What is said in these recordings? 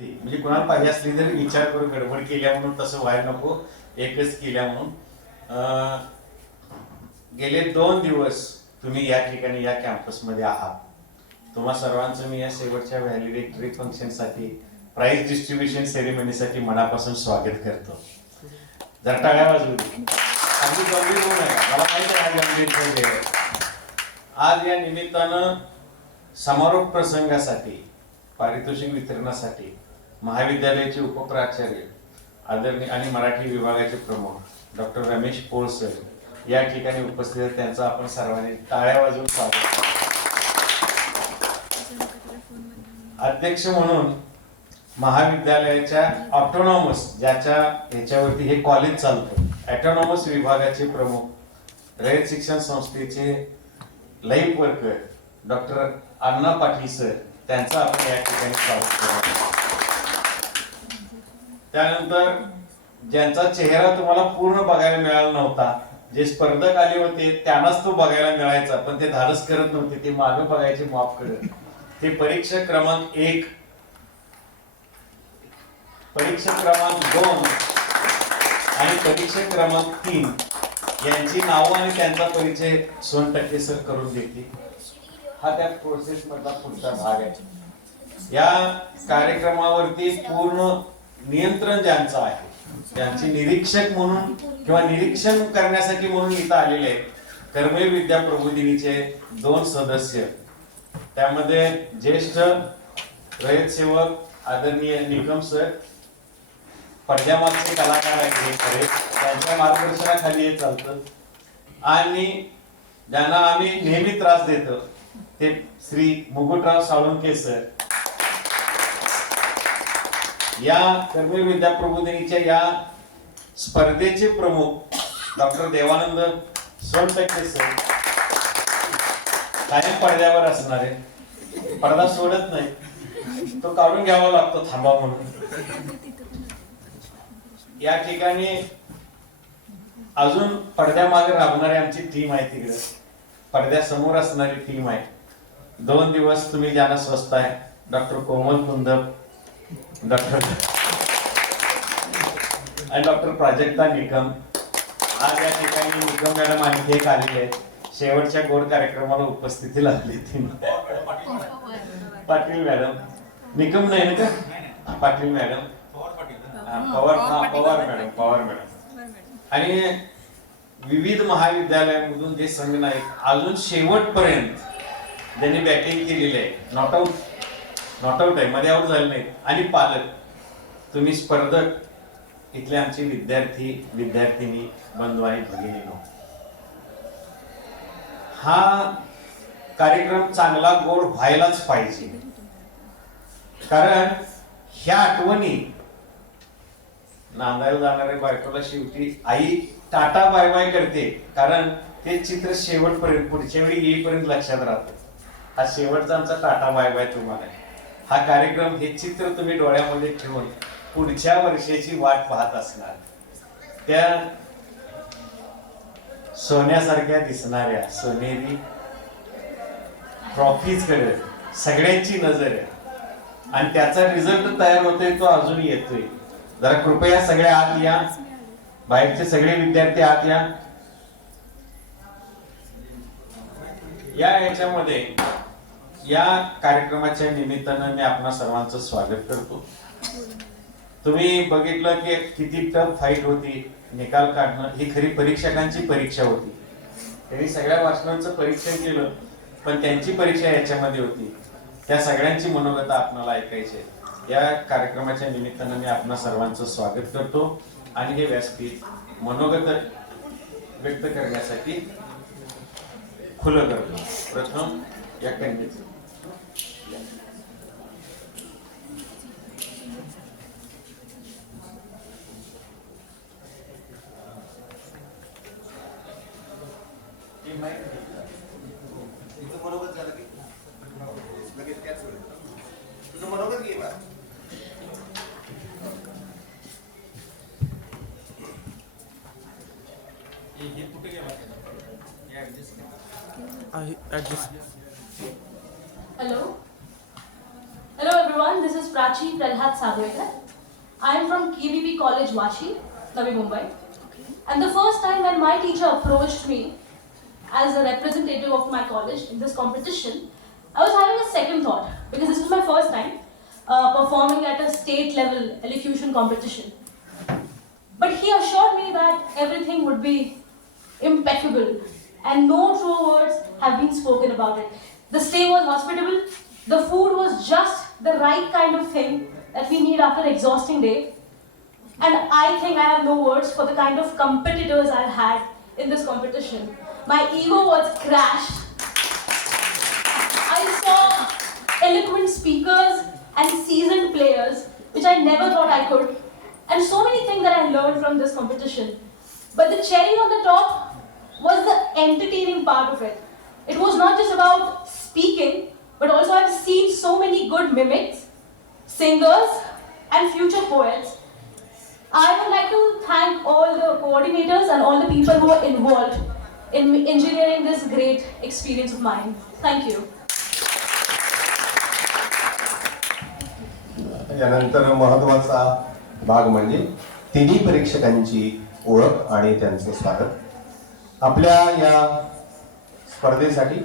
म्हणजे कोणाला पाहिजे असली तरी विचार करून गडबड केल्या म्हणून तसं व्हायला नको, एकच केल्या म्हणून. गेले 2 दिवस तुम्ही या ठिकाणी या कॅम्पसमध्ये आहात. तुम्हा सर्वांचं मी या शेवटच्या व्हॅलिडेटरी फंक्शनसाठी, प्राइज डिस्ट्रीब्युशन सेरेमनीसाठी मनापासून स्वागत करतो. जर टाळ्या वाजवू अगदी गंभीर होऊन आहे, मला माहिती आहे गंभीर. आज या निमित्तानं समारोप प्रसंगासाठी, पारितोषिक वितरणासाठी महाविद्यालयाचे उपप्राचार्य आदरणीय आणि मराठी विभागाचे प्रमुख डॉक्टर रमेश पोळ सर या ठिकाणी उपस्थित आहेत. त्यांचा आपण सर्वांनी टाळ्या वाजवून स्वागत. अध्यक्ष म्हणून महाविद्यालयाच्या ऑटोनॉमस, ज्याच्या ह्याच्यावरती हे कॉलेज चालतं, ऑटोनॉमस विभागाचे प्रमुख, रयत शिक्षण संस्थेचे life worker doctor Anna Patil sir, त्यांचं आपण या ठिकाणी स्वागत करतो. त्यानंतर ज्यांचा चेहरा तुम्हाला पूर्ण बघायला मिळाला नव्हता, जे स्पर्धक आले होते त्यांनाच तो बघायला मिळायचा, पण ते धाडस करत नव्हते, ते मागे बघायचे माफ करत. ते परीक्षा क्रमांक 1, परीक्षा क्रमांक 2 आणि परीक्षा क्रमांक 3 यांची नावं आणि त्यांचा परिचय सोनटक्के सर करून देतील. हा त्या प्रोसेस मधला पुढचा भाग आहे. या कार्यक्रमावरती पूर्ण नियंत्रण ज्यांचं आहे, ज्यांचे निरीक्षक म्हणून किंवा निरीक्षण करण्यासाठी म्हणून इथं आलेले आहेत, कर्मवीर विद्या प्रबोधिनीचे 2 सदस्य, त्यामध्ये ज्येष्ठ रयत सेवक आदरणीय निकम सर, पडद्यामागचे कलाकार आहेत, त्यांच्या मार्गदर्शनाखाली हे चालतं. आणि ज्यांना आम्ही नेहमी त्रास देतो ते श्री मुकुटराव साळुंके सर, या कर्मवीर विद्या प्रबोधिनीच्या या स्पर्धेचे प्रमुख डॉक्टर देवानंद सोनटक्के सर, कायम पडद्यावर असणारे, पडदा सोडत नाही, तो काढून घ्यावा लागतो थांबा म्हणून. या ठिकाणी अजून पडद्यामागे राबणारी आमची टीम आहे, तिकडे पडद्यासमोर असणारी टीम आहे. 2 दिवस तुम्ही ज्यांना स्वस्त आहे, डॉक्टर कोमल कुंदप, डॉक्टर आणि डॉक्टर प्राजक्ता निकम. आज या ठिकाणी निकम मॅडम आणखी एक आलेले आहेत, शेवटच्या गोड कार्यक्रमाला उपस्थिती लाभली ती पाटील मॅडम, निकम नाही ना का, पाटील मॅडम, पवार मॅडम. आणि विविध महाविद्यालयांमधून जे संघनायक अजून शेवटपर्यंत त्यांनी बॅटिंग केलेली आहे, नॉट आउट आहे, मध्ये आउट झाले नाहीत. आणि पालक, तुम्ही स्पर्धक, इथले आमचे विद्यार्थी विद्यार्थिनी बंधू आणि भगिनीनो, हा कार्यक्रम चांगला गोड व्हायलाच पाहिजे. कारण ह्या आठवणी नांदायला जाणाऱ्या बायकोला शेवटी आई टाटा बाय बाय करते, कारण ते चित्र शेवटपर्यंत पुढच्या वेळी येईपर्यंत लक्षात राहतं. हा शेवटचा आमचा टाटा बाय बाय तुम्हाला. हा कार्यक्रम, हे चित्र तुम्ही डोळ्यामध्ये ठेवून पुढच्या वर्षाची वाट पाहत असणार. त्या सोन्यासारख्या दिसणाऱ्या सोनेरी ट्रॉफीज कडे सगळ्यांची नजर आहे, आणि त्याचा रिझल्ट तयार होतोय, तो अजून येतोय. जरा कृपया सगळे आत या, बाहेरचे सगळे विद्यार्थी आत या. याच्यामध्ये या कार्यक्रमाच्या निमित्तानं मी आपणा सर्वांचं स्वागत करतो. तुम्ही बघितलं की किती टफ फाईट होती, निकाल काढणं ही खरी परीक्षकांची परीक्षा होती. त्यांनी सगळ्या वाचनांचं परीक्षण केलं, पण त्यांची परीक्षा याच्यामध्ये होती. त्या सगळ्यांची मनोगत आपल्याला ऐकायचे. या कार्यक्रमाच्या निमित्तानं मी आपणा सर्वांचं स्वागत करतो आणि हे व्यासपीठ मनोगत व्यक्त करण्यासाठी खुलं करतो. प्रथम या कन्येचं मनोगत झालं की लगेच त्याच वेळी तुझं मनोगत घे. हे कुठे गेला? Hello everyone, this is Prachi Pralhad. Prahat Sagwekar. I am from KBB College, Vashi, Navi Mumbai. And the first time when my teacher approached me as a representative of my college in this competition, I was having a second thought because this was my first time performing at a state level elocution competition. But he assured me that everything would be impeccable and no true words have been spoken about it. The stay was hospitable, the food was just the right kind of thing that we need after an exhausting day. And I think I have no words for the kind of competitors I've had in this competition. My ego was crushed. I saw eloquent speakers and seasoned players, which I never thought I could, and so many things that I learned from this competition. But the cherry on the top was the entertaining part of it. It was not just about speaking, but also I've seen so many good mimics, singers, and future poets. I would like to thank all the coordinators and all the people who are involved in engineering this great experience of mine. Thank you. यानंतर महत्त्वाचा भाग म्हणजे तिन्ही परीक्षकांची ओळख आणि त्यांचं स्वागत. आपल्या या स्पर्धेसाठी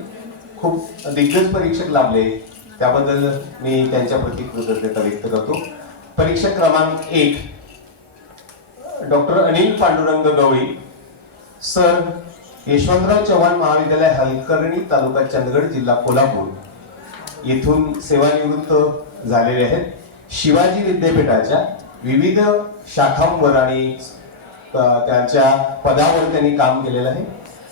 खूप दिग्गज परीक्षक लाभले, त्याबद्दल मी त्यांच्या प्रती कृतज्ञता व्यक्त करतो. परीक्षक क्रमांक 1 डॉक्टर अनिल पांडुरंग गवळी सर, यशवंतराव चव्हाण महाविद्यालय, हलकर्णी, तालुका चंदगड, जिल्हा कोल्हापूर येथून सेवानिवृत्त झालेले आहेत. शिवाजी विद्यापीठाच्या विविध शाखांवर आणि त्यांच्या पदावर त्यांनी काम केलेलं आहे.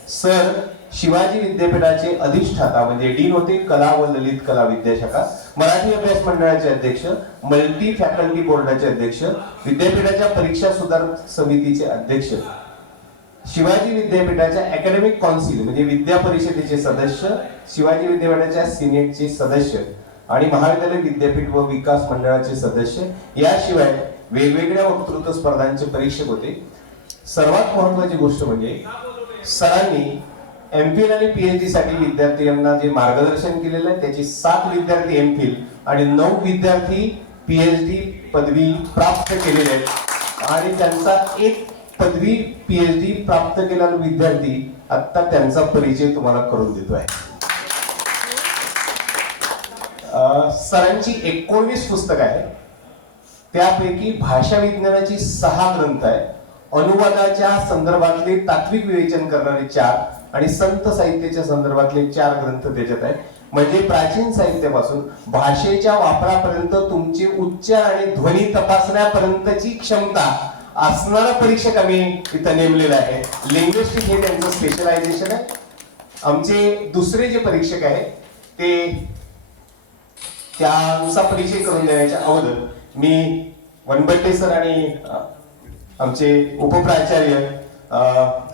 सर शिवाजी विद्यापीठाचे अधिष्ठाता म्हणजे डीन होते, कला व ललित कला विद्याशाखा, मराठी अभ्यास मंडळाचे अध्यक्ष, मल्टी फॅकल्टी बोर्डाचे अध्यक्ष, विद्यापीठाच्या परीक्षा सुधार समितीचे अध्यक्ष, शिवाजी विद्यापीठाच्या अकॅडमिक काउन्सिल म्हणजे विद्या परिषदेचे सदस्य, शिवाजी विद्यापीठाच्या सिनेटचे सदस्य आणि महाविद्यालय विद्यापीठ व विकास मंडळाचे सदस्य, याशिवाय वेगवेगळ्या वक्तृत्व स्पर्धांचे परीक्षक होते. सर्वात महत्त्वाची गोष्ट म्हणजे सरांनी एमफिल आणि पीएचडी साठी विद्यार्थ्यांना जे मार्गदर्शन केलेलं आहे त्याचे 7 विद्यार्थी एमफिल आणि 9 विद्यार्थी पीएचडी पदवी प्राप्त केलेले आहेत आणि त्यांचा एक पदवी पीएचडी प्राप्त केलेला विद्यार्थी आता त्यांचा परिचय तुम्हाला करून देतो आहे. सरांची 19 पुस्तकं आहेत, त्यापैकी भाषा विज्ञानाची 6 ग्रंथ आहेत, अनुवादाच्या संदर्भातले तात्विक विवेचन करणारे 4 आणि संत साहित्याच्या संदर्भातले 4 ग्रंथ त्याच्यात आहेत. म्हणजे प्राचीन साहित्यापासून भाषेच्या वापरापर्यंत तुमचे उच्चार आणि ध्वनी तपासण्यापर्यंतची क्षमता असणारा परीक्षक आम्ही इथं नेमलेला आहे. लिंग्विस्टिक हे त्यांचं स्पेशलायझेशन आहे. आमचे दुसरे जे परीक्षक आहेत ते त्यांचा परिचय करून देण्याच्या अगोदर मी वनबट्टे सर आणि आमचे उपप्राचार्य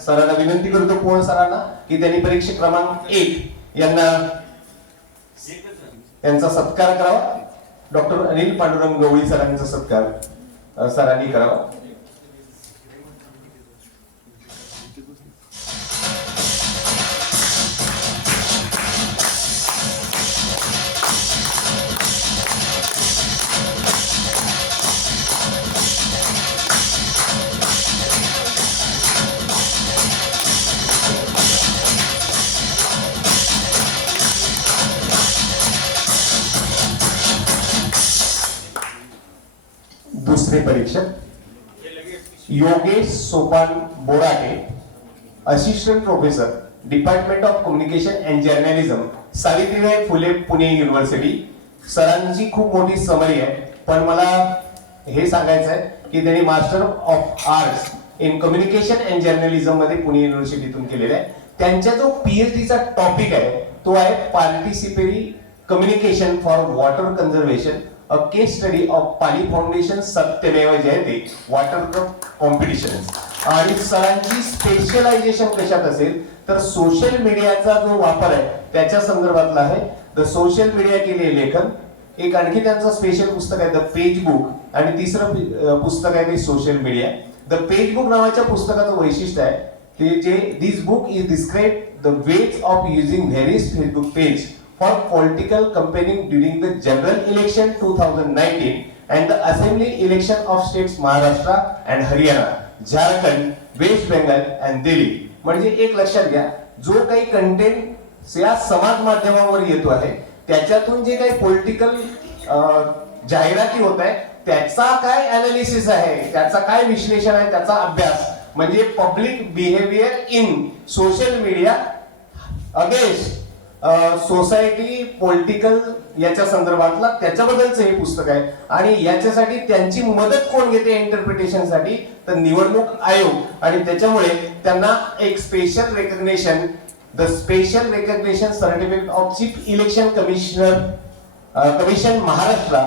सरांना विनंती करतो, पोळ सरांना, की त्यांनी परीक्षक क्रमांक 1 यांचा सत्कार करावा. डॉक्टर अनिल पांडुरंग गवळी सरांचा सत्कार सरांनी करावा. दुसरे परीक्षक Yogesh Sopan Borate, assistant professor, department of communication and journalism, Savitribai Phule, Pune university. सरांची खूप मोठी समरी आहे, पण मला हे सांगायचं आहे की त्यांनी master of arts in communication and journalism मध्ये पुणे युनिव्हर्सिटीतून केलेला आहे. त्यांचा जो पीएचडीचा टॉपिक आहे तो आहे participatory communication for water conservation, a case study of Pali foundation Satyamev Jayate water cup competition. आणि सरांची स्पेशलायझेशन कशात असेल तर सोशल मीडियाचा जो वापर आहे त्याच्या संदर्भातला आहे. द सोशल मीडिया केले लेखन. एक आणखी त्यांचं स्पेशल पुस्तक आहे द पेज बुक आणि तिसरं पुस्तक आहे ते social media. The page book नावाच्या पुस्तकाचं वैशिष्ट्य आहे ते जे this book is describe the ways of using various Facebook page for political campaigning during the general election 2019 and the assembly election of states Maharashtra and Haryana, Jharkhand, West Bengal and Delhi. म्हणजे एक लक्षात घ्या, जो काही content या समाज माध्यमावर येतो आहे त्याच्यातून जे काही पॉलिटिकल जाहिराती होत आहे त्याचा काय अनालिसिस आहे, त्याचा काय विश्लेषण आहे, त्याचा अभ्यास म्हणजे public behaviour in social media against society political याच्या संदर्भातला त्याच्याबद्दलचं हे पुस्तक आहे. आणि याच्यासाठी त्यांची मदत कोण घेते इंटरप्रिटेशन साठी, तर निवडणूक आयोग. आणि त्याच्यामुळे त्यांना एक special recognition, the special recognition certificate of chief election commission Maharashtra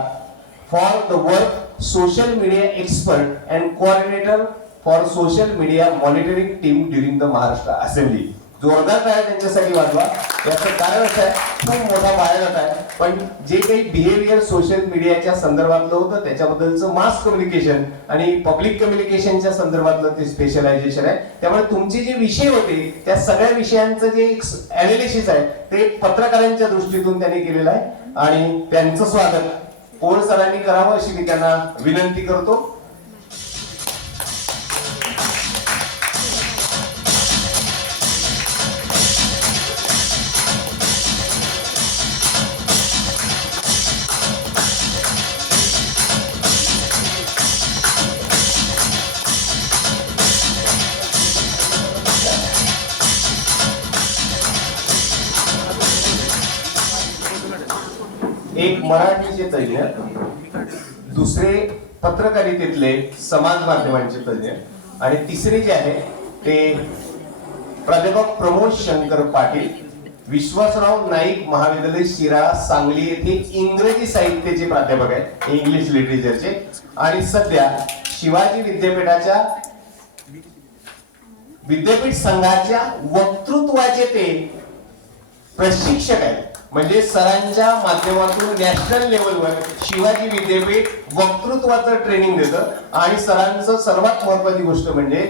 for the work social media expert and coordinator for social media monitoring team during the Maharashtra assembly. जोरदार टाळ्या त्यांच्यासाठी वाजवा. याचं कारण असं आहे, खूप मोठा बायोडाटा आहे, पण जे काही बिहेवियर सोशल मीडियाच्या संदर्भातलं होतं त्याच्याबद्दलचं मास कम्युनिकेशन आणि पब्लिक कम्युनिकेशनच्या संदर्भातलं ते स्पेशलायझेशन आहे. त्यामुळे तुमचे जे विषय होते त्या सगळ्या विषयांचं जे एक अनालिसिस आहे ते पत्रकारांच्या दृष्टीतून त्यांनी केलेलं आहे. आणि त्यांचं स्वागत पोळ सरांनी करावं अशी मी त्यांना विनंती करतो. एक मराठीचे तज्ञ, दुसरे पत्रकारितेतले समाज माध्यमांचे तज्ञ आणि तिसरे जे आहे ते प्राध्यापक प्रमोद शंकर पाटील, विश्वासराव नाईक महाविद्यालय शिराळा सांगली येथे इंग्रजी साहित्याचे प्राध्यापक आहेत, इंग्लिश लिटरेचरचे. आणि सध्या शिवाजी विद्यापीठाच्या विद्यापीठ संघाच्या वक्तृत्वाचे ते प्रशिक्षक आहेत. म्हणजे सरांच्या माध्यमातून नॅशनल लेवलवर शिवाजी विद्यापीठ वक्तृत्वाचं ट्रेनिंग देतं. आणि सरांचं सर्वात महत्वाची गोष्ट म्हणजे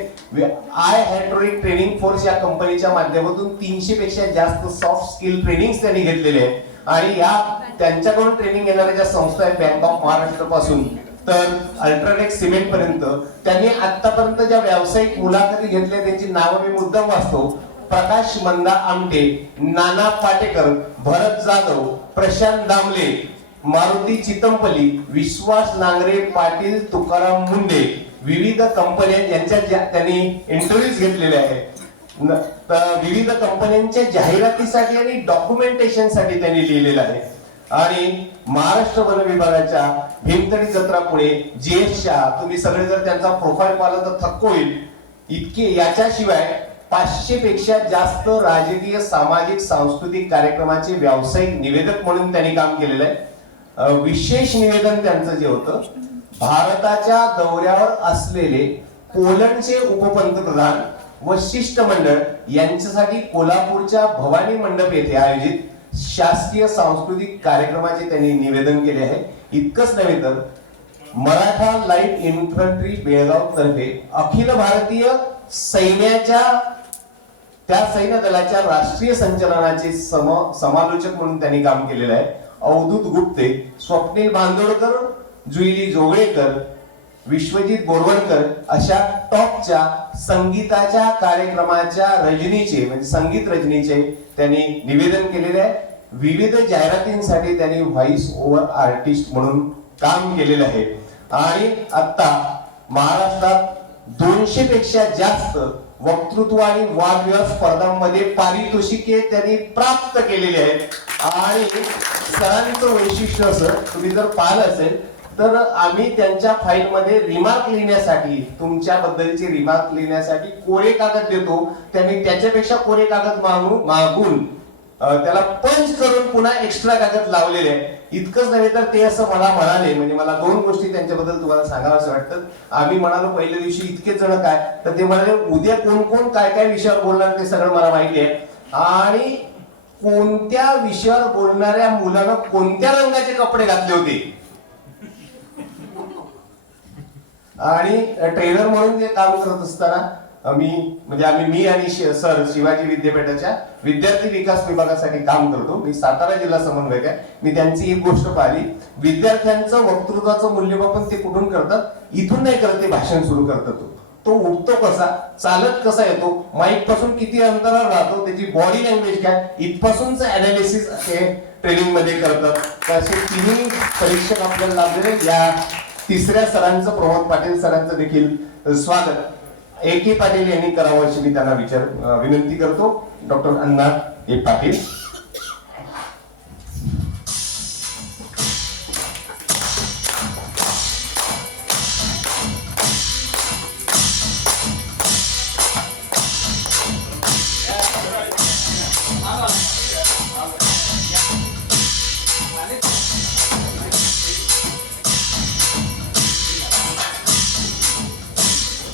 आय हॅट्रोनिक ट्रेनिंग फोर्स या कंपनीच्या माध्यमातून 300 पेक्षा जास्त सॉफ्ट स्किल ट्रेनिंग त्यांनी घेतलेले आहेत. आणि या त्यांच्याकडून ट्रेनिंग घेणाऱ्या ज्या संस्था आहेत बँक ऑफ महाराष्ट्र पासून तर अल्ट्राटेक सिमेंट पर्यंत त्यांनी आतापर्यंत ज्या व्यावसायिक मुलाखती घेतल्या त्यांची नावं मी मुद्दाम वाचतो. प्रकाश मंदा आमटे, नाना पाटेकर, भरत जाधव, प्रशांत दामले, मारुती चितंपली, विश्वास नांगरे पाटील, तुकाराम मुंडे, विविध कंपन्या यांच्या त्यांनी इंटरव्ह्यूज घेतलेले आहेत. विविध कंपन्यांच्या जाहिरातीसाठी आणि डॉक्युमेंटेशन साठी त्यांनी लिहिलेलं आहे. आणि महाराष्ट्र वन विभागाच्या भीमतडी जत्रा पुणे, जीएस शाह, तुम्ही सगळे जर त्यांचा प्रोफाईल पाहिलं तर थक्क होईल इतके. याच्याशिवाय 500 पेक्षा जास्त राजकीय सामाजिक सांस्कृतिक कार्यक्रमाचे व्यावसायिक निवेदक म्हणून त्यांनी काम केलेलं आहे. विशेष निवेदन त्यांचं जे होतं, भारताच्या दौऱ्यावर असलेले पोलंडचे उपपंतप्रधान व शिष्टमंडळ यांच्यासाठी कोल्हापूरच्या भवानी मंडप येथे आयोजित शासकीय सांस्कृतिक कार्यक्रमाचे त्यांनी निवेदन केले आहे. इतकंच नव्हे तर मराठा लाईट इन्फंट्री बेळगाव तर्फे अखिल भारतीय सैन्याच्या त्या सैन्य दलाच्या राष्ट्रीय संचलनाचे समालोचक म्हणून त्यांनी काम केलेलं आहे. अवधूत गुप्ते, स्वप्नील बांदोडकर, जुईली जोगळेकर, विश्वजित बोरवणकर अशा टॉपच्या संगीताच्या कार्यक्रमाच्या रजनीचे म्हणजे संगीत रजनीचे त्यांनी निवेदन केलेले आहे. विविध जाहिरातींसाठी त्यांनी व्हॉइस ओव्हर आर्टिस्ट म्हणून काम केलेलं आहे. आणि आता महाराष्ट्रात 200 पेक्षा जास्त वक्तृत्व आणि वादविवाद स्पर्धांमध्ये पारितोषिके त्यांनी प्राप्त केलेली आहेत. आणि सरांचं वैशिष्ट्य असं तुम्ही जर पाहिलं असेल तर आम्ही त्यांच्या फाईलमध्ये रिमार्क लिहिण्यासाठी, तुमच्याबद्दलचे रिमार्क लिहिण्यासाठी कोरे कागद देतो. त्यांनी त्याच्यापेक्षा कोरे कागद मागून त्याला पंच करून पुन्हा एक्स्ट्रा कागद लावलेले आहे. इतकंच नव्हे तर ते असं मला म्हणाले, म्हणजे मला 2 गोष्टी त्यांच्याबद्दल तुम्हाला सांगावं असं वाटतं. आम्ही म्हणालो पहिल्या दिवशी इतके जण काय, तर ते म्हणाले उद्या कोण कोण काय काय विषयावर बोलणार ते सगळं मला माहिती आहे. आणि कोणत्या विषयावर बोलणाऱ्या मुलानं कोणत्या रंगाचे कपडे घातले होते आणि ट्रेनर म्हणून जे काम करत असताना मी आणि सर शिवाजी विद्यापीठाच्या विद्यार्थी विकास विभागासाठी काम करतो. मी सातारा जिल्हा समन्वयक आहे. मी त्यांची एक गोष्ट पाहिली, विद्यार्थ्यांचं वक्तृत्वाचं मूल्यमापन ते कुठून करतात, इथून नाही करत, ते भाषण सुरू करतात. तो उठतो कसा, चालत कसा येतो, माईक पासून किती अंतरावर राहतो, त्याची बॉडी लँग्वेज काय, इथपासूनच अनालिसिस हे ट्रेनिंग मध्ये करतात. तर असे तिन्ही परीक्षक आपल्याला लाभलेले. या तिसऱ्या सरांचं, प्रमोद पाटील सरांचं देखील स्वागत ए के पाटील यांनी करावं अशी मी त्यांना विनंती करतो. डॉक्टर अण्णा ए पाटील.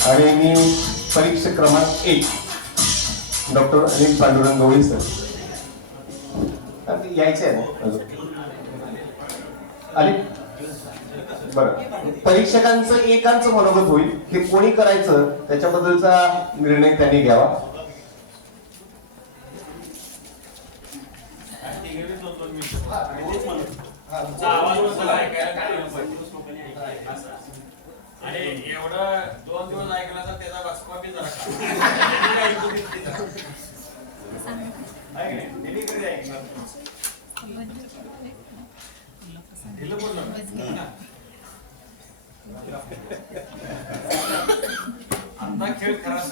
आणि मी परीक्षा क्रमांक 1 डॉक्टर अनिल पांडुरंग गवळी सर. यायचे आहे ना अजून आले बरं. परीक्षकांचं एकांचं मनोगत होईल, हे कोणी करायचं त्याच्याबद्दलचा निर्णय त्यांनी घ्यावा. आणि एवढं 2 दिवस ऐकलं तर त्याचा बसपा बी जरा आता खेळ खराब.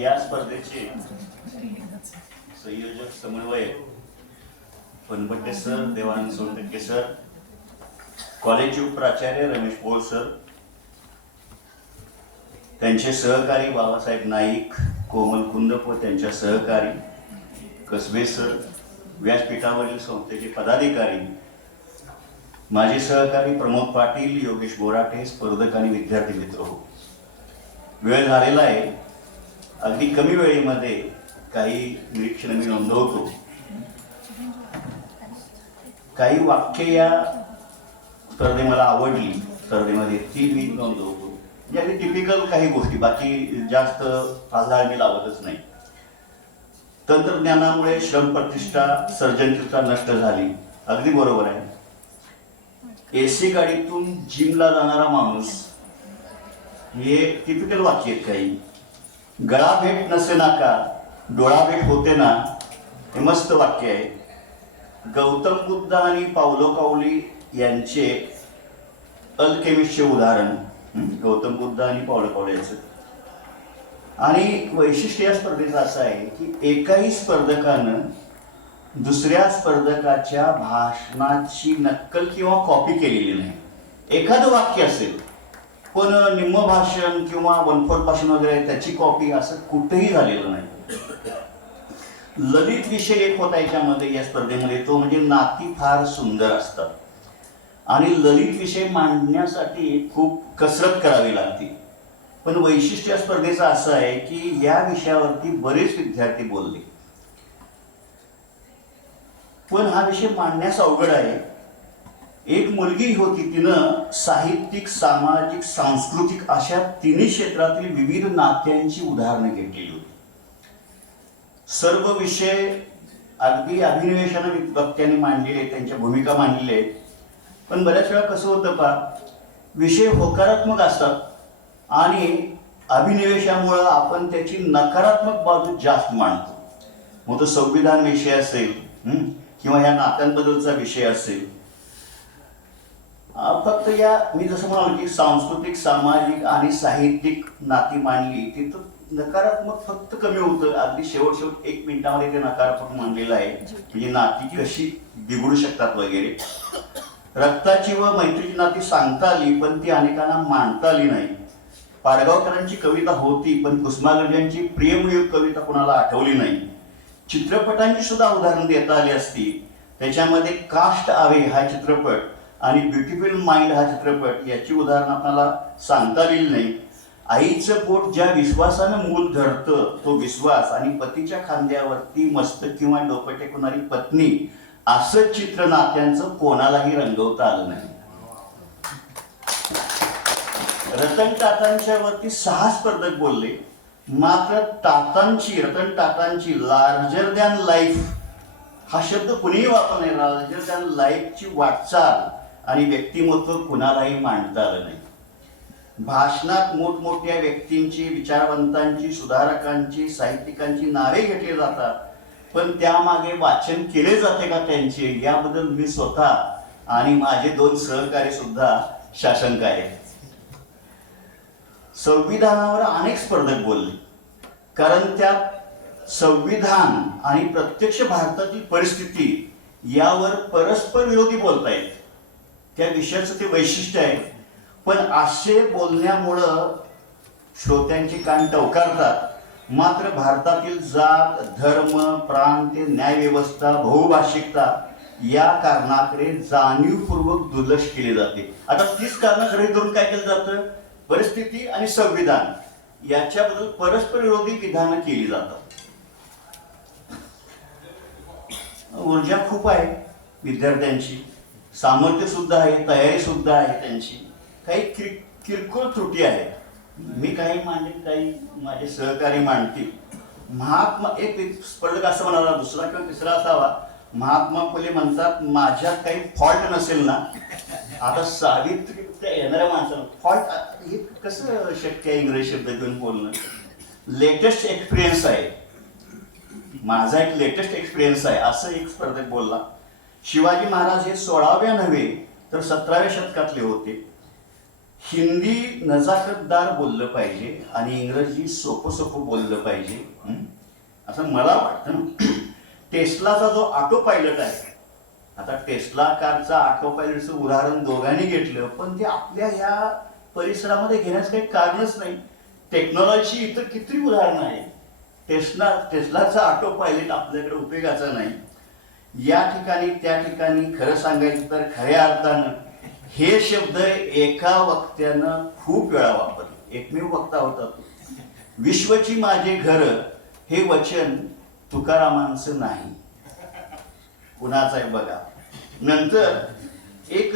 या स्पर्धेचे संयोजक समन्वयक पनबट्टे सर, देवानंद सोनटक्के सर, कॉलेजचे उपप्राचार्य रमेश पोळ सर, त्यांचे सहकारी बाबासाहेब नाईक, कोमल कुंदप व त्यांच्या सहकारी कसबे सर, व्यासपीठावरील संस्थेचे पदाधिकारी, माझे सहकारी प्रमोद पाटील, योगेश बोराटे, स्पर्धक आणि विद्यार्थी मित्र हो. वेळ झालेला आहे. अगदी कमी वेळेमध्ये काही निरीक्षण मी नोंदवतो. काही वाक्य या स्पर्धे मला आवडली, स्पर्धेमध्ये ती मी नोंदवतो. म्हणजे अगदी टिपिकल काही गोष्टी, बाकी जास्त आधार मी लावतच नाही. तंत्रज्ञानामुळे श्रमप्रतिष्ठा, सर्जनशीलता नष्ट झाली. अगदी बरोबर आहे. AC गाडीतून जिमला जाणारा माणूस, हे टिपिकल वाक्य आहेत काही. गळा भेट नसे नाका, डोळा भेट होते ना, हे मस्त वाक्य आहे. गौतम बुद्ध आणि पावलो काउली यांचे अल्केमिस्टचे उदाहरण, गौतम बुद्ध आणि पावलो काउली यांचं. आणि वैशिष्ट्य या स्पर्धेचं असं आहे की एकाही स्पर्धकानं दुसऱ्या स्पर्धकाच्या भाषणाची नक्कल किंवा कॉपी केलेली नाही. एखादं वाक्य असेल पण निम्म भाषण किंवा 1/4 भाषण वगैरे त्याची कॉपी असं कुठेही झालेलं नाही. ललित विषय एक होता याच्यामध्ये, या स्पर्धेमध्ये, तो म्हणजे नाती फार सुंदर असतात आणि ललित विषय मांडण्यासाठी खूप कसरत करावी लागते. पण वैशिष्ट्य या स्पर्धेचं असं आहे की या विषयावरती बरेच विद्यार्थी बोलले, पण हा विषय मांडण्यास अवघड आहे. एक मुलगी होती, तिनं साहित्यिक, सामाजिक, सांस्कृतिक अशा तिन्ही क्षेत्रातील विविध नात्यांची उदाहरणं घेतलेली होती. सर्व विषय अगदी अभिनिवेशानं वक्त्यांनी मांडलेले, त्यांच्या भूमिका मांडलेल्या आहेत. पण बऱ्याच वेळा कसं होतं पा, विषय होकारात्मक असतात आणि अभिनिवेशामुळं आपण त्याची नकारात्मक बाजू जास्त मांडतो. मग तो संविधान विषय असेल किंवा ह्या नात्यांबद्दलचा विषय असेल. फक्त या मी जसं म्हणालो की सांस्कृतिक, सामाजिक आणि साहित्यिक नाती मांडली, तिथं नकारात्मक फक्त कमी होतं. अगदी शेवट 1 मिनिटामध्ये ते नकारात्मक मांडलेलं आहे, म्हणजे नाती कशी बिघडू शकतात वगैरे. रक्ताची व मैत्रीची नाती सांगता आली, पण ती अनेकांना मांडता आली नाही. पाडगावकरांची कविता होती, पण कुसुमाग्रजांची प्रियमयुग कविता कुणाला आठवली नाही. चित्रपटांची सुद्धा उदाहरण देता आली असती. त्याच्यामध्ये कास्ट आवे हा चित्रपट आणि ब्युटिफुल माइंड हा चित्रपट याची उदाहरणं आपल्याला सांगता आलेली नाही. आईचं पोट ज्या विश्वासानं मूल धरतं, तो विश्वास आणि पतीच्या खांद्यावरती मस्तक किंवा डोकं टेकवणारी पत्नी असं चित्र नात्यांचं कोणालाही रंगवता आलं नाही. रतन टाटांच्या वरती 6 स्पर्धक बोलले, मात्र रतन टाटांची लार्जर दॅन लाईफ हा शब्द कुणीही वापरला नाही. लार्जर दॅन लाईफची वाटचाल आणि व्यक्तिमत्व कुणालाही मांडता आलं नाही. भाषणात मोठमोठ्या व्यक्तींची, विचारवंतांची, सुधारकांची, साहित्यिकांची नावे घेतली जातात, पण त्यामागे वाचन केले जाते का त्यांचे, याबद्दल मी स्वतः आणि माझे 2 सहकारी सुद्धा साशंक आहे. संविधानावर अनेक स्पर्धक बोलले, कारण त्यात संविधान आणि प्रत्यक्ष भारतातील परिस्थिती यावर परस्पर विरोधी बोलतायत. त्या विषयाचं ते वैशिष्ट्य आहे. पण असे बोलण्यामुळं श्रोत्यांची कान टवकारतात, मात्र भारतातील जात, धर्म, प्रांत, न्यायव्यवस्था, बहुभाषिकता या कारणाकडे जाणीवपूर्वक दुर्लक्ष केले जाते. आता तीच कारणं गृहीत धरून काय केलं जातं, परिस्थिती आणि संविधान याच्याबद्दल परस्पर विरोधी विधानं केली जातात. ऊर्जा खूप आहे विद्यार्थ्यांची, सामर्थ्य सुद्धा आहे, तयारी सुद्धा आहे त्यांची. काही किरकोळ त्रुटी आहेत, मी काही मांडे, काही माझे सहकारी मांडतील. महात्मा एक स्पर्धक असं म्हणाला, दुसरा किंवा तिसरा असावा, महात्मा फुले म्हणतात माझ्यात काही फॉल्ट नसेल ना. आता सावित्री येणाऱ्या माणसाला फॉल्ट हे कसं शक्य आहे इंग्रजी शब्द घेऊन बोलणं. लेटेस्ट एक्सपिरियन्स आहे, माझा एक लेटेस्ट एक्सपिरियन्स आहे असं एक स्पर्धक बोलला. शिवाजी महाराज हे 16व्या नव्हे तर 17व्या शतकातले होते. हिंदी नजाकतदार बोललं पाहिजे आणि इंग्रजी सोपं सोपं बोललं पाहिजे असं मला वाटतं. टेस्लाचा जो ऑटो पायलट आहे, आता टेस्ला कारचा ऑटो पायलटचं उदाहरण दोघांनी घेतलं, पण ते आपल्या ह्या परिसरामध्ये घेण्याचं काही कारणच नाही. टेक्नॉलॉजी इतर किती उदाहरणं आहे. टेस्लाचा ऑटो पायलट आपल्याकडे उपयोगाचा नाही. या ठिकाणी त्या ठिकाणी खरं सांगायचं तर खऱ्या अर्थानं हे शब्द एका वक्त्यानं खूप वेळा वापरले. एकमेव वक्ता होता तो. विश्वची माझे घर हे वचन तुकारामांचं नाही, कुणाचं आहे बघा. नंतर एक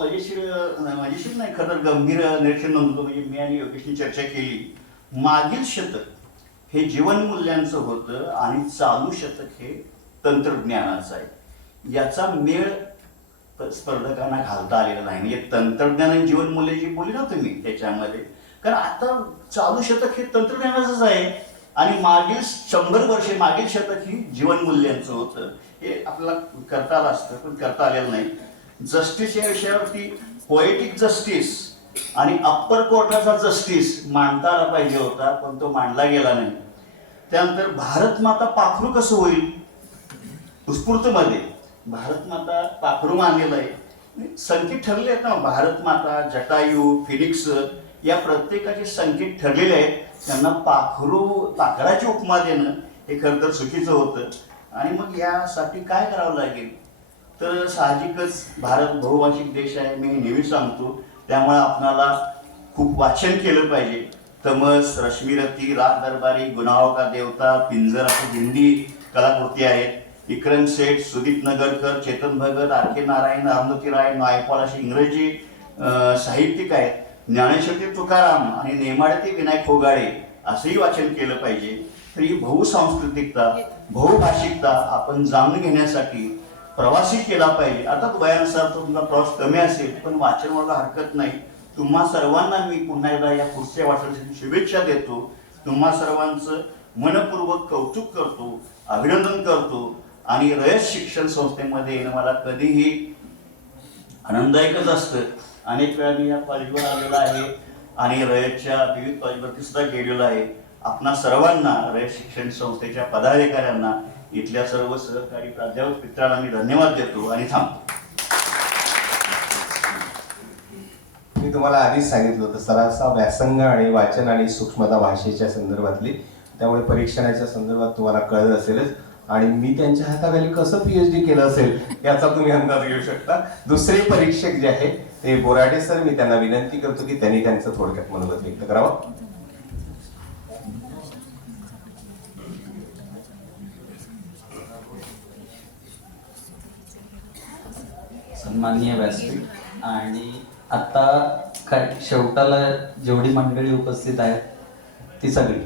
मजेशीर नाही खरं तर गंभीर निरीक्षण नोंदवतो, म्हणजे मी आणि योगेशनी चर्चा केली. मागील शतक हे जीवनमूल्यांचं होतं आणि चालू शतक हे तंत्रज्ञानाचं आहे. याचा मेळ स्पर्धकांना घालता आलेला नाही. म्हणजे तंत्रज्ञान आणि जीवनमूल्य जी बोलली ना तुम्ही त्याच्यामध्ये, कारण आता चालू शतक हे तंत्रज्ञानाचंच आहे आणि मागील 100 वर्षे मागील शतक ही जीवनमूल्यांचं होतं. हे आपल्याला करता आलं असतं पण करता आलेलं नाही. जस्टिस या विषयावरती पोएटिक जस्टिस आणि अप्पर कोर्टाचा जस्टिस मांडता आला पाहिजे होता, पण तो मांडला गेला नाही. त्यानंतर भारत माता पाखरू कसं होईल, उत्स्फूर्तमध्ये भारत माता पाखरू मानलेलं आहे. संकेत ठरले आहेत ना, भारत माता, जटायू, फिनिक्स या प्रत्येकाचे संकेत ठरलेले आहेत. त्यांना पाखराची उपमा देणं हे खरं तर चुकीचं होतं. आणि मग यासाठी काय करावं लागेल, तर साहजिकच भारत बहुभाषिक देश आहे, मी नेहमी सांगतो. त्यामुळे आपणाला खूप वाचन केलं पाहिजे. तमस, रश्मीरती, राग दरबारी, गुनाहों का देवता, पिंजर असे हिंदी कलाकृती आहेत. विक्रम सेठ, सुदीप नगरकर, चेतन भगत, आर के नारायण, अरुंधती राय, नायपॉल असे इंग्रजी साहित्यिक आहेत. ज्ञानेश्वर तुकाराम आणि नेमाडे ते विनायक फोगाडे असंही वाचन केलं पाहिजे. तर ही बहुसांस्कृतिकता, बहुभाषिकता आपण जाणून घेण्यासाठी प्रवासही केला पाहिजे. आता वयानुसार तुमचा प्रवास कमी असेल पण वाचन व्हायला हरकत नाही. तुम्हा सर्वांना मी पुन्हा एकदा या पुढच्या वाचनासाठी शुभेच्छा देतो. तुम्हा सर्वांचं मनपूर्वक कौतुक करतो, अभिनंदन करतो. आणि रयत शिक्षण संस्थेमध्ये येणं मला कधीही आनंददायकच असतं. अनेक वेळा मी या कॉलेजवर आलेलो आहे आणि रयतच्या विविध कॉलेजवरती सुद्धा गेलेलो आहे. आपणा सर्वांना, रयत शिक्षण संस्थेच्या पदाधिकाऱ्यांना, इथल्या सर्व सहकारी प्राध्यापक मित्रांना मी धन्यवाद देतो आणि थांबतो. मी तुम्हाला आधीच सांगितलं होतं सरासा व्यासंग आणि वाचन आणि सूक्ष्मता भाषेच्या संदर्भातली, त्यामुळे परीक्षणाच्या संदर्भात तुम्हाला कळत असेलच. आणि मी त्यांच्या हाताखाली कसं PhD केलं असेल याचा तुम्ही अंदाज घेऊ शकता. दुसरे परीक्षक जे आहे ते बोराडे सर, मी त्यांना विनंती करतो की त्यांनी त्यांचं थोडक्यात मनोगत व्यक्त करावं. सन्माननीय व्यासपीठ आणि आत्ता काय शेवटाला जेवढी मंडळी उपस्थित आहेत ती सगळी.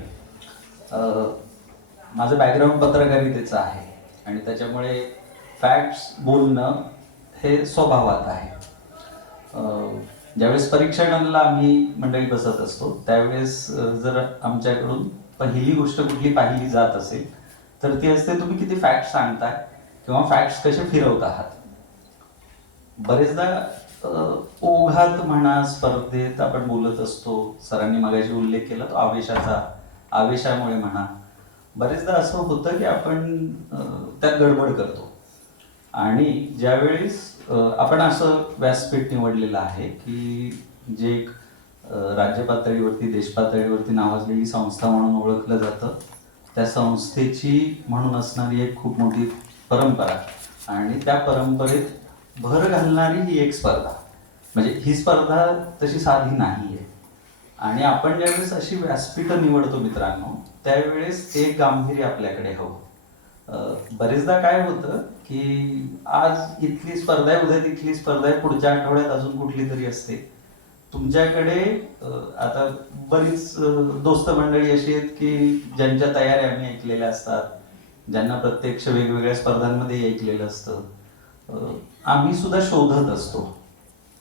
माझं बॅकग्राऊंड पत्रकारितेचं आहे आणि त्याच्यामुळे फॅक्ट्स बोलणं हे स्वभावात आहे. ज्यावेळेस परीक्षणाला आम्ही मंडळी बसत असतो त्यावेळेस जर आमच्याकडून पहिली गोष्ट कुठली पाहिली जात असेल तर ती असते तुम्ही किती फॅक्ट्स सांगताय किंवा फॅक्ट्स कसे फिरवत आहात. बरेचदा ओघात म्हणा स्पर्धेत आपण बोलत असतो, सरांनी मगाशी उल्लेख केला तो आवेशामुळे म्हणा, बरेचदा असं होतं की आपण त्यात गडबड करतो आणि ज्यावेळेस आपण असं व्यासपीठ निवडलेलं आहे की जे एक राज्य पातळीवरती देश पातळीवरती नावाजलेली संस्था म्हणून ओळखलं जातं, त्या संस्थेची म्हणून असणारी एक खूप मोठी परंपरा आणि त्या परंपरेत भर घालणारी ही एक स्पर्धा. म्हणजे ही स्पर्धा तशी साधी नाही आहे आणि आपण ज्यावेळेस अशी व्यासपीठं निवडतो मित्रांनो त्यावेळेस ते गांभीर्य आपल्याकडे हवं. बरेचदा काय होतं की आज इथली स्पर्धा आहे, उद्या तिथली स्पर्धा आहे, पुढच्या आठवड्यात अजून कुठली तरी असते. तुमच्याकडे आता बरीच दोस्त मंडळी अशी आहेत की ज्यांच्या तयाऱ्या आम्ही ऐकलेल्या असतात, ज्यांना प्रत्यक्ष वेगवेगळ्या स्पर्धांमध्ये ऐकलेलं असतं. आम्ही सुद्धा शोधत असतो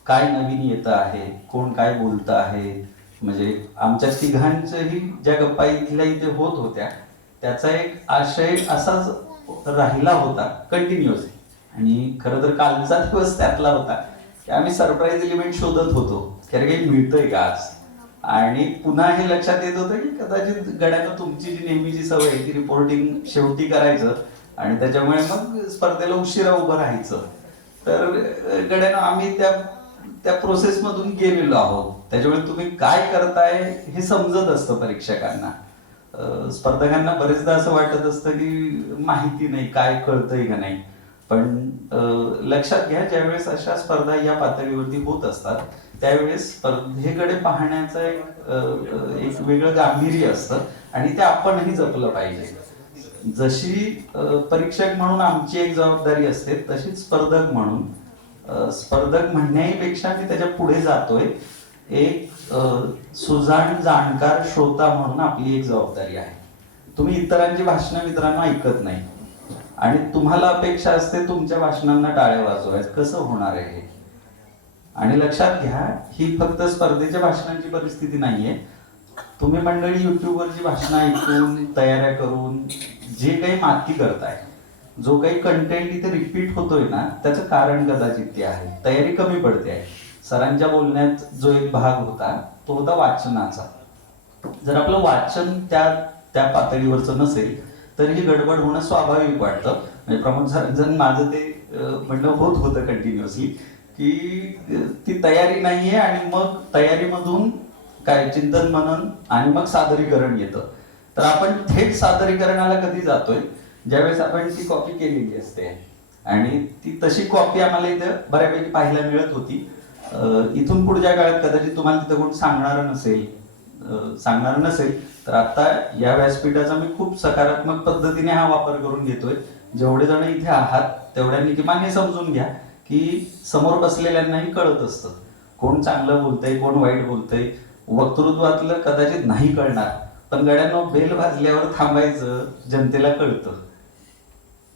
काय नवीन येतं आहे, कोण काय बोलतं आहे. म्हणजे आमच्या तिघांच्याही ज्या गप्पा इथल्या इथे होत होत्या त्याचा एक आशय असाच राहिला होता कंटिन्युअसली. आणि खरं तर कालचा दिवस त्यातला होता की आम्ही सरप्राईज एलिमेंट शोधत होतो की अरे काही मिळतंय का आज. आणि पुन्हा हे लक्षात येत होतं की कदाचित गड्यानं तुमची जी नेहमीची सवय आहे की रिपोर्टिंग शेवटी करायचं आणि त्याच्यामुळे मग स्पर्धेला उशिरा उभं राहायचं, तर गड्यानं आम्ही त्या प्रोसेसमधून गेलेलो आहोत. त्याच्यामुळे तुम्ही काय करताय हे समजत असतं परीक्षकांना. स्पर्धकांना बरेचदा असं वाटत असतं की माहिती नाही, काय कळतंय का नाही. पण लक्षात घ्या ज्यावेळेस अशा स्पर्धा या पातळीवरती होत असतात त्यावेळेस स्पर्धेकडे पाहण्याचं एक वेगळं गांभीर्य असतं आणि ते आपणही जपलं पाहिजे. जशी परीक्षक म्हणून आमची एक जबाबदारी असते तशीच स्पर्धक म्हणण्यापेक्षा मी त्याच्या पुढे जातोय, एक सुजाण जाणकार श्रोता म्हणून आपली एक जबाबदारी आहे. तुम्ही इतरांची भाषणं मित्रांनो ऐकत नाही आणि तुम्हाला अपेक्षा असते तुमच्या भाषणांना टाळ्या वाजवायचं. कसं होणार आहे हे? आणि लक्षात घ्या ही फक्त स्पर्धेच्या भाषणांची परिस्थिती नाहीये. तुम्ही मंडळी युट्यूबवरची भाषणं ऐकून तयाऱ्या करून जे काही माती करताय, जो काही कंटेंट इथे रिपीट होतोय ना त्याचं कारण कदाचित ते आहे तयारी कमी पडते आहे. सरांच्या बोलण्यात जो एक भाग होता तो होता वाचनाचा. जर आपलं वाचन त्या पातळीवरचं नसेल तर ही गडबड होणं स्वाभाविक वाटतं. म्हणजे प्रमोद सरांचं माझं ते म्हणणं होत होतं कंटिन्युअसली की ती तयारी नाहीये आणि मग तयारीमधून काय चिंतन मनन आणि मग सादरीकरण येतं. तर आपण थेट सादरीकरणाला कधी जातोय ज्यावेळेस आपण ती कॉपी केलेली असते आणि ती तशी कॉपी आम्हाला इथं बऱ्यापैकी पाहायला मिळत होती. इथून पुढच्या काळात कदाचित तुम्हाला तिथं कोण सांगणार नसेल तर आता या व्यासपीठाचा मी खूप सकारात्मक पद्धतीने हा वापर करून घेतोय. जेवढे जण इथे आहात तेवढ्यांनी किमान हे समजून घ्या की समोर बसलेल्यांनाही कळत असतं कोण चांगलं बोलतंय कोण वाईट बोलतंय. वक्तृत्वातलं कदाचित नाही कळणार पण गड्यानं बेल वाजल्यावर थांबायचं जनतेला कळतं.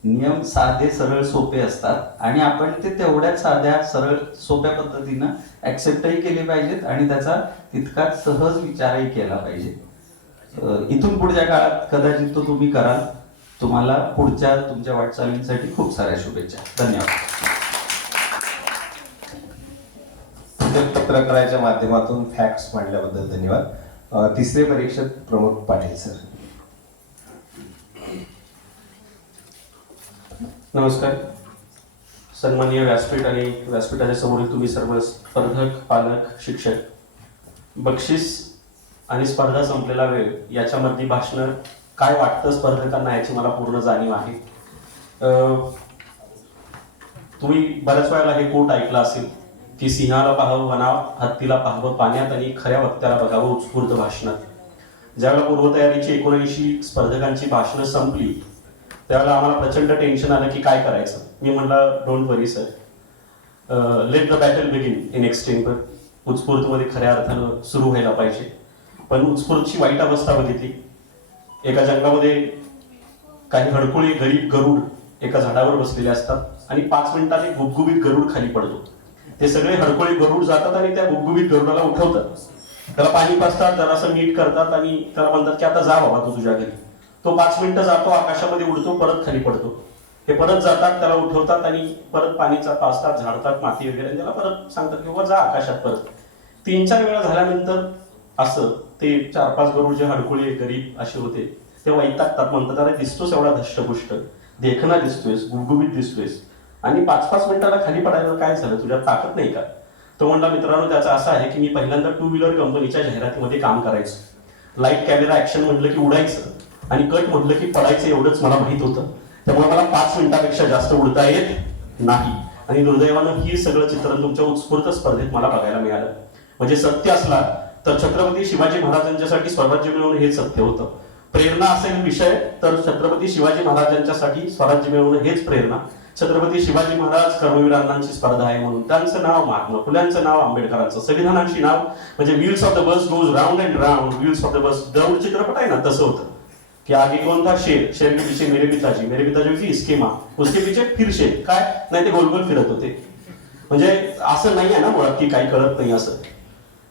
नियम साधे सरळ सोपे असतात आणि आपण ते तेवढ्याच साध्या सरळ सोप्या पद्धतीनं ऍक्सेप्टही केले पाहिजेत आणि त्याचा तितकाच सहज विचारही केला पाहिजे. इथून पुढच्या काळात कदाचित तो तुम्ही कराल. तुम्हाला पुढच्या तुमच्या वाटचालींसाठी खूप साऱ्या शुभेच्छा. धन्यवाद. पत्रकाराच्या माध्यमातून फॅक्ट्स मांडल्याबद्दल धन्यवाद. तिसरे परीक्षक प्रमोद पाटील सर. नमस्कार. सन्माननीय व्यासपीठ आणि व्यासपीठाच्या समोरील तुम्ही सर्व स्पर्धक, पालक, शिक्षक. बक्षीस आणि स्पर्धा संपलेला वेळ याच्यामधली भाषणं काय वाटतं स्पर्धकांना याची मला पूर्ण जाणीव आहे. तुम्ही बऱ्याच वेळेला हे कोट ऐकला असेल की सिंहाला पाहावं वनात, हत्तीला पाहावं पाण्यात आणि खऱ्या वक्त्याला बघावं उत्स्फूर्त भाषणात. ज्यावेळेला पूर्वतयारीची 79 स्पर्धकांची भाषणं संपली त्यावेळेला आम्हाला प्रचंड टेन्शन आलं की काय करायचं. मी म्हणलं don't worry sir, let the battle begin in extempore. उत्स्फूर्तमध्ये खऱ्या अर्थानं सुरू व्हायला पाहिजे. पण उत्स्फूर्तची वाईट अवस्था बघितली. एका जंगलामध्ये काही हडकुळे गरीब गरुड एका झाडावर बसलेले असतात आणि 5 मिनिटात एक गुबगुबीत गरुड खाली पडतो. ते सगळे हडकुळे गरुड जातात आणि त्या गुबगुबीत गरुडाला उठवतात, त्याला पाणी पाजतात, जरासं नीट करतात आणि त्याला म्हणतात की आता जा बाबा तू तुझ्या घरी. तो 5 मिनिटं जातो, आकाशामध्ये उडतो, परत खाली पडतो. हे परत जातात, त्याला उठवतात आणि परत पाणीचा पाजतात, झाडतात, माती वगैरे, त्याला परत सांगतात की बाबा जा आकाशात परत. 3-4 वेळा झाल्यानंतर असं ते 4-5 गरुड जे हडकुळे गरीब असे होते ते वैतागतात, म्हणतात अरे दिसतोस एवढा धष्टपुष्ट, देखणा दिसतोयस, गुबगुबीत दिसतोयस आणि 5-5 मिनिटाला खाली पडायला काय झालं, तुझ्यात ताकद नाही का? तो म्हणला मित्रांनो त्याचा असा आहे की मी पहिल्यांदा 2 व्हीलर कंपनीच्या जाहिरातीमध्ये काम करायचो. लाईट कॅमेरा ऍक्शन म्हटलं की उडायचं आणि कट म्हटलं की पडायचं एवढंच मला माहित होतं. त्यामुळे मला 5 मिनिटापेक्षा जास्त उडता येत नाही. आणि दुर्दैवानं ही सगळं चित्रण तुमच्या उत्स्फूर्त स्पर्धेत मला बघायला मिळालं. म्हणजे सत्य असला तर छत्रपती शिवाजी महाराजांच्यासाठी स्वराज्य मिळवणं हेच सत्य होतं. प्रेरणा असेल विषय तर छत्रपती शिवाजी महाराजांच्यासाठी स्वराज्य मिळवणं हेच प्रेरणा. छत्रपती शिवाजी महाराज कर्मवीरांची स्पर्धा आहे म्हणून त्यांचं नाव महात्मा फुल्यांचं नाव आंबेडकरांचं, संविधानाची नाव म्हणजे wheels of the bus goes round and round, wheels of the bus. दौड चित्रपट आहे ना तसं होतं कि आगे कौन था शेर, शेर के पीछे मेरे पिताजी की इसके माँ, उसके पीछे फिर शेर, काय नाही ते गोल गोल फिरत होते. म्हणजे असं नाही आहे ना मुळात की काही कळत नाही असं.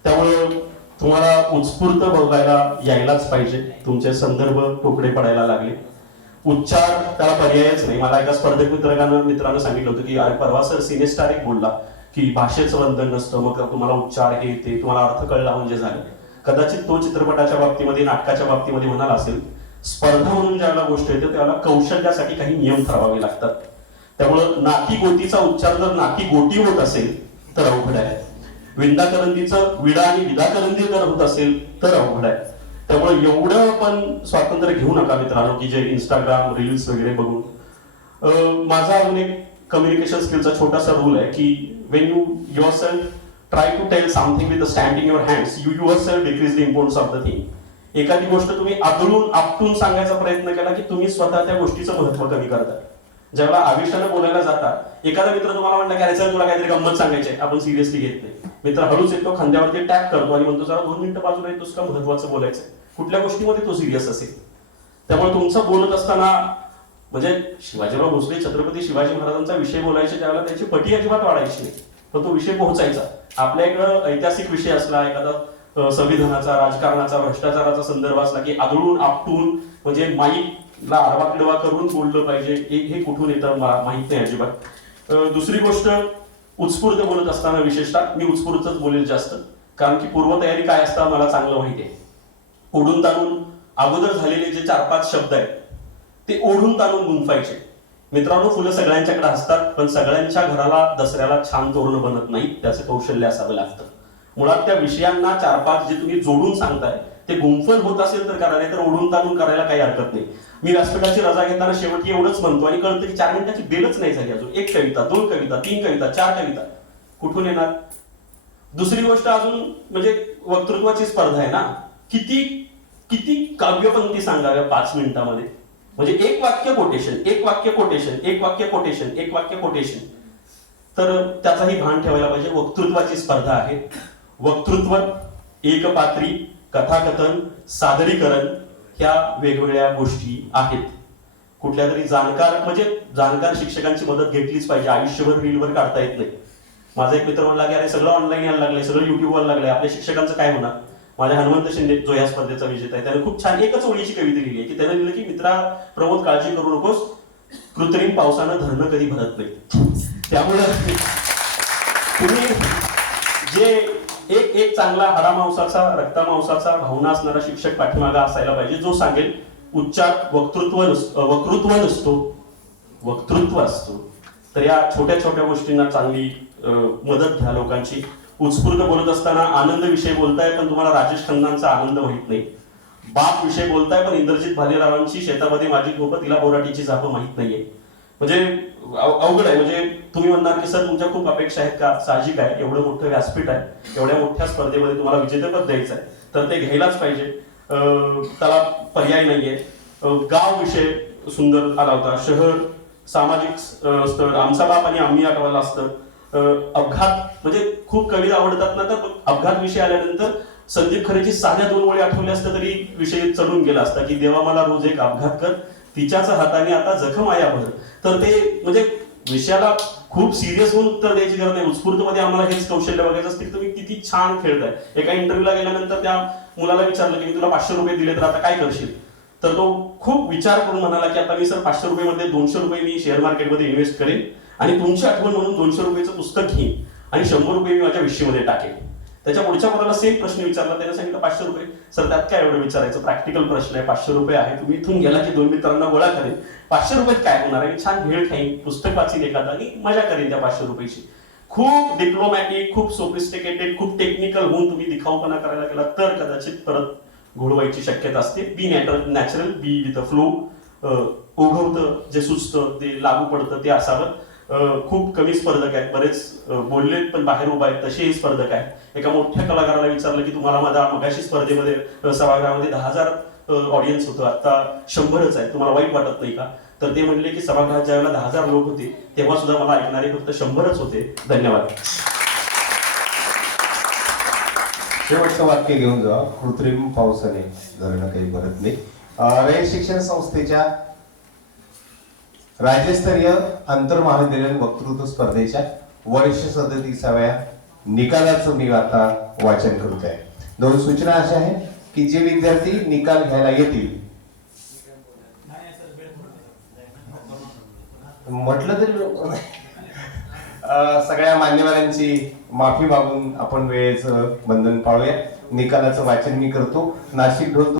त्यामुळे तुम्हाला उत्स्फूर्त बघायला यायलाच पाहिजे. तुमचे संदर्भ टोकडे पडायला लागले, उच्चार त्याला पर्यायच नाही. मला एका स्पर्धक मित्रानं सांगितलं होतं की अरे परवा सर सिनेस्टार एक बोलला की भाषेचं बंधन नसतं, मग तुम्हाला उच्चार हे ते तुम्हाला अर्थ कळला म्हणजे झालं. कदाचित तो चित्रपटाच्या बाबतीमध्ये नाटकाच्या बाबतीमध्ये म्हणाला असेल. स्पर्धा म्हणून ज्यावेळेला गोष्ट येते त्यावेळेला कौशल्यासाठी काही नियम ठरवावे लागतात. त्यामुळं नाकी गोटीचा उच्चार जर नाकी गोटी होत असेल तर अवघड आहे. विंदा करंदीचं विडा आणि विदा करंदी जर होत असेल तर अवघड आहे. त्यामुळे एवढं पण स्वातंत्र्य घेऊ नका मित्रांनो की जे इंस्टाग्राम रील्स वगैरे बघून. माझा अजून एक कम्युनिकेशन स्किलचा छोटासा रूल आहे की when you yourself try to tell something with stand in your hands, you yourself decrease the importance of the thing. एखादी गोष्ट तुम्ही आदळून आपटून सांगायचा प्रयत्न केला की तुम्ही स्वतः त्या गोष्टीचं महत्व कमी करता. ज्यावेळेला आवेशानं बोलायला जाता, एखादा मित्र तुम्हाला म्हणला की अरे सर तुला काहीतरी गंमत सांगायची, आपण सिरियसली घेत नाही. मित्र हळूच येतो, खांद्यावरती टॅप करतो आणि म्हणतो जरा 2 मिनिटं बाजूला येतोस का, महत्वाचं बोलायचं. कुठल्या गोष्टीमध्ये तो सिरियस असेल. त्यामुळे तुमचं बोलत असताना म्हणजे शिवाजीराव भोसले छत्रपती शिवाजी महाराजांचा विषय बोलायचे त्यावेळेला त्याची पटी अजिबात वाढायची नाही, पण तो विषय पोहोचायचा. आपल्या इकडं ऐतिहासिक विषय असला, एखादा संविधानाचा, राजकारणाचा, भ्रष्टाचाराचा संदर्भ असला की आदळून आपटून म्हणजे माईकला आडवा करून बोललं पाहिजे. हे कुठून येतं मला माहित नाही अजिबात. दुसरी गोष्ट, उत्स्फूर्त बोलत असताना विशेषतः मी उत्स्फूर्तच बोलेल जास्त, कारण की पूर्वतयारी काय असतं मला चांगलं माहिती आहे. ओढून ताणून अगोदर झालेले जे 4-5 शब्द आहेत ते ओढून ताणून गुंफायचे. मित्रांनो फुलं सगळ्यांच्याकडे असतात, पण सगळ्यांच्या घराला दसऱ्याला छान तोरणं बनत नाही, त्याचं कौशल्य असावं लागतं. मुळात त्या विषयांना 4-5 जे तुम्ही जोडून सांगताय ते गुंफन होत असेल तर करा, नाही तर ओढून ताणून करायला काही हरकत नाही. मी व्यासपीठाची रजा घेताना शेवटी एवढंच म्हणतो आणि कळतं की 4 मिनिटाची बेलच नाही झाली अजून. 1 कविता, 2 कविता, 3 कविता, 4 कविता कुठून येणार. दुसरी गोष्ट अजून म्हणजे वक्तृत्वाची स्पर्धा आहे ना, किती काव्यपंक्ती सांगाव्या 5 मिनिटामध्ये. म्हणजे एक वाक्य कोटेशन, एक वाक्य कोटेशन, एक वाक्य कोटेशन, एक वाक्य कोटेशन. तर त्याचाही भान ठेवायला पाहिजे. वक्तृत्वाची स्पर्धा आहे. वक्तृत्व, एकपात्री, कथाकथन, सादरीकरण ह्या वेगवेगळ्या गोष्टी आहेत. कुठल्या तरी जाणकार शिक्षकांची मदत घेतलीच पाहिजे. आयुष्यभर रीलवर काढता येत नाही. माझा एक मित्र म्हणला की अरे सगळं ऑनलाईन यायला लागलंय, सगळं युट्यूबवर लागलंय, आपल्या शिक्षकांचं काय होणार. माझ्या हनुमंत शिंदे जो या स्पर्धेचा विजेता आहे त्याने खूप छान एकच ओळीची कविता लिहिली आहे की त्याने लिहिलं की मित्रा प्रमोद काळजी करू नकोस, कृत्रिम पावसानं धरणं कधी भरत नाही. त्यामुळे तुम्ही जे एक चांगला हाडामांसाचा रक्तामांसाचा भावना असणारा शिक्षक पाठीमागा असायला पाहिजे, जो सांगेल उच्चार वक्तृत्व नसतो, वक्तृत्व असतो. तर या छोट्या छोट्या गोष्टींना चांगली मदत घ्या लोकांची. उत्स्फूर्त बोलत असताना आनंद विषय बोलताय पण तुम्हाला राजेश खन्नांचा आनंद माहित नाही. बाप विषय बोलताय पण इंद्रजित भालेरावांची शेतामध्ये माझी झोप तिला बोराटीची झाप माहित नाहीये. म्हणजे अवघड आहे. म्हणजे तुम्ही म्हणणार की सर तुमच्या खूप अपेक्षा आहेत का. साहजिक आहे, एवढं मोठं व्यासपीठ आहे, एवढ्या मोठ्या स्पर्धेमध्ये तुम्हाला विजेतेपद द्यायचं आहे तर ते घ्यायलाच पाहिजे, त्याला पर्याय नाहीये. गाव विषय सुंदर आला होता, शहर, सामाजिक स्तर, आमचा बाप आणि आम्ही आठवायला असतं, अपघात म्हणजे खूप कविता आवडतात ना, तर अपघात विषय आल्यानंतर संदीप खरेची साध्या 2 ओळी आठवल्या असत्या तरी विषय चढून गेला असता की देवा मला रोज एक अपघात कर, तिच्याच हाताने आता जखम आया भर. तर ते म्हणजे विषयाला खूप सिरियस होऊन उत्तर द्यायची गरज नाही. उत्स्फूर्तमध्ये आम्हाला हेच कौशल्य बघायचं असते की तुम्ही किती छान खेळताय. एका इंटरव्ह्यूला गेल्यानंतर त्या मुलाला विचारलं की मी तुला 500 रुपये दिले तर आता काय करशील, तर तो खूप विचार करून म्हणाला की आता मी सर 500 रुपये 200 रुपये मी शेअर मार्केटमध्ये इन्व्हेस्ट करेन आणि तुमची आठवण म्हणून 200 रुपयेचं पुस्तक घेईन आणि 100 रुपये मी माझ्या विषयामध्ये टाकेन. त्याच्या पुढच्या कोणाला सेम प्रश्न विचारला, त्याने सांगितलं 500 रुपये. सर त्यात काय एवढं विचारायचं, प्रॅक्टिकल प्रश्न आहे, 500 रुपये आहे, तुम्ही इथून गेला की 2 मित्रांना गोळा करेन, 500 रुपयात काय होणार आहे, छान भेळ खाईन, पुस्तक वाचीन एखादा आणि मजा करेन त्या 500 रुपयाची. खूप डिप्लोमॅटिक, खूप सोफिस्टिकेटेड, खूप टेक्निकल होऊन तुम्ही दिखाऊपणा करायला गेला तर कदाचित परत घोळ व्हायची शक्यता असते. Be natural, be with a flow. ओघवतं जे सुचतं ते लागू पडतं ते असावं. खूप कमी स्पर्धक आहेत, बरेच बोलले पण बाहेर उभा आहेत तसेही स्पर्धक आहेत. एका मोठ्या कलाकाराला विचारलं की तुम्हाला मगाशी स्पर्धेमध्ये सभागृहामध्ये 10,000 ऑडियन्स होतं, आता 100च आहे, तुम्हाला वाईट वाटत नाही का, तर ते म्हणले की सभागृहात ज्यावेळेला 10,000 लोक होते तेव्हा सुद्धा मला ऐकणारे फक्त 100च होते. धन्यवाद. शेवटचं वाक्य घेऊन जा. कृत्रिम पावसाने धरणं काही भरत नाही. रयत शिक्षण संस्थेच्या राज्यस्तरीय आंतरमहाविद्यालयीन वक्तृत्व स्पर्धेच्या वर्ष 37व्या निकालाचं मी आता वाचन करत आहे. 2 सूचना अशा आहेत की जे विद्यार्थी निकाल घ्यायला येतील, म्हटलं तरी सगळ्या मान्यवरांची माफी मागून आपण वेळेचं बंधन पाळूया. निकालाचं वाचन मी करतो. नाशिक ढोल